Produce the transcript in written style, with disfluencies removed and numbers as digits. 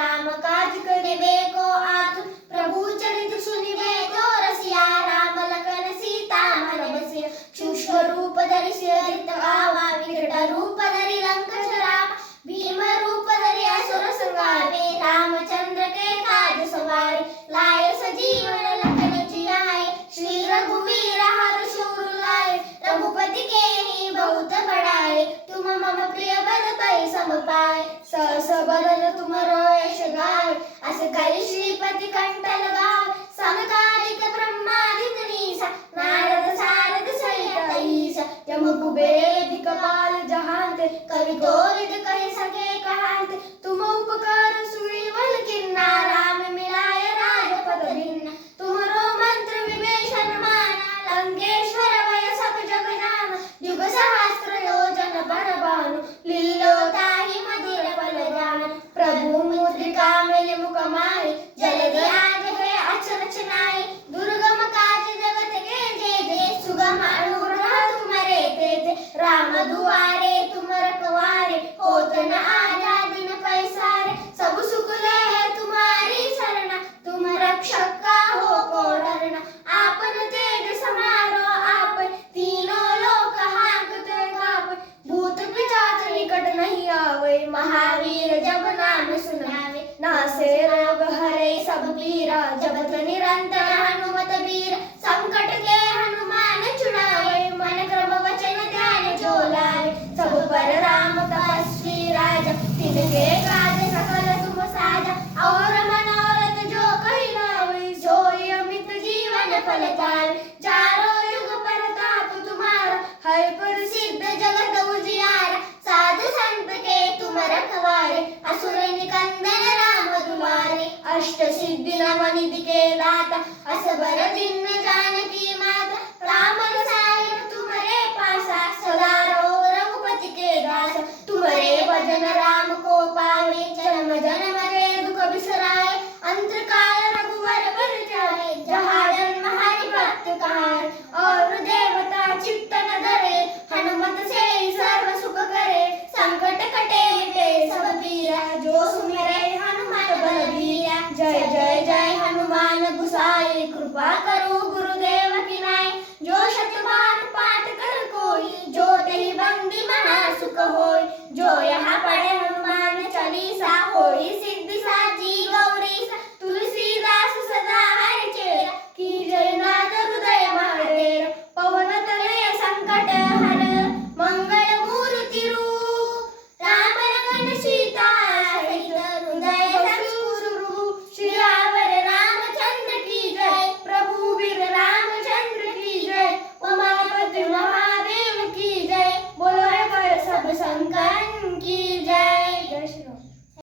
राम काज करिबे को आतुर, प्रभु चरित सुनिबे को रसिया, राम लखन सीता मन बसिया, सूक्ष्म रूप धरि सिरहित आवा, विकट रूप धरि लंक जरावा, भीम रूप धरि असुर संहारे, रामचंद्र के काज सवारे, लाए सजीवन लखन जियाए, श्री रघुवीर हर्षुर लाए, रघुपति के ही बहुत बड़ाए, तुम मम प्रिय बल भई सम पाए, सहस बदन तुमरो यश गाए, अस कलि श्रीपति कंठ लगाए, समकालिक ब्रह्मादिक नीसा, नारद सारद सहित ईसा, यम कुबेर दिक्पाल जहांते, कवि कोविद कहि सके कहांते, तुम उपकार सुग्रीवन किन्ना, राम मिलाय राजपद दीन्ना, तुमरो मंत्र विभीषण माना, लंकेश्वर वै सब जग जाना, युग सहस्त्र योजन पर भानु, लीलो ताहि मधुर फल जान, प्रभु मुद्रिका मिलि मुख माहि, जलधि आजहि अचरज नाहि, दुर्गम काज जगत के जेते, सुगम अनुग्रह तुम्हारे तेते, राम दुआरे तुम रखवारे, होत न आजा दिन पैसारे, सब सुख लहे तुम्हारी शरणा, तुम रक्षक काहू को डरना, आपन तेज समारो आपै, तीनों लोक हांकते कापै, भूत पिशाच निकट नहीं आवै, महावीर जब नाम सुनावे, नासे रोग हरै सब पीरा, जपत निरंतर हनुमत बीरा, संकट के हनुमान छुड़ावे, मन क्रम वचन ध्यान जो लावे, सब पर राम तपस्वी राजा, तिनके काज सकल तुम साजा, और मनोरथ जो कहि लावे, सोई अमित जीवन फल पावे, चारों युग परताप तुम्हारा, है प्रसिद्ध जगत उजियारा, साधु संत के तुम रखवारे, असुर निकंदन राम दुलारे, अष्ट सिद्धि नव निधि के दाता, असबर दीन जानकी माता, राम रसायन तुम्हारे पासा, सदा रहो रघुपति के दासा, तुम्हारे भजन राम को पावे, जन्म जन्म के दुख बिसराए, अंत काल रघुवर बर जाए, जहाँ जन्म हरि भक्त कहाए, और देवता चित्त न धरे, हनुमत से सर्व सुख करे, संकट कटे मिटे सब पीरा, जो सुमिरै हनुमत बलबीरा, जय जय जय हनुमान गुसाई, कृपा करो गुरुदेव की नाई, जो शत बार पाठ कर कोई, जो तेहि बंदी महा सुख होय।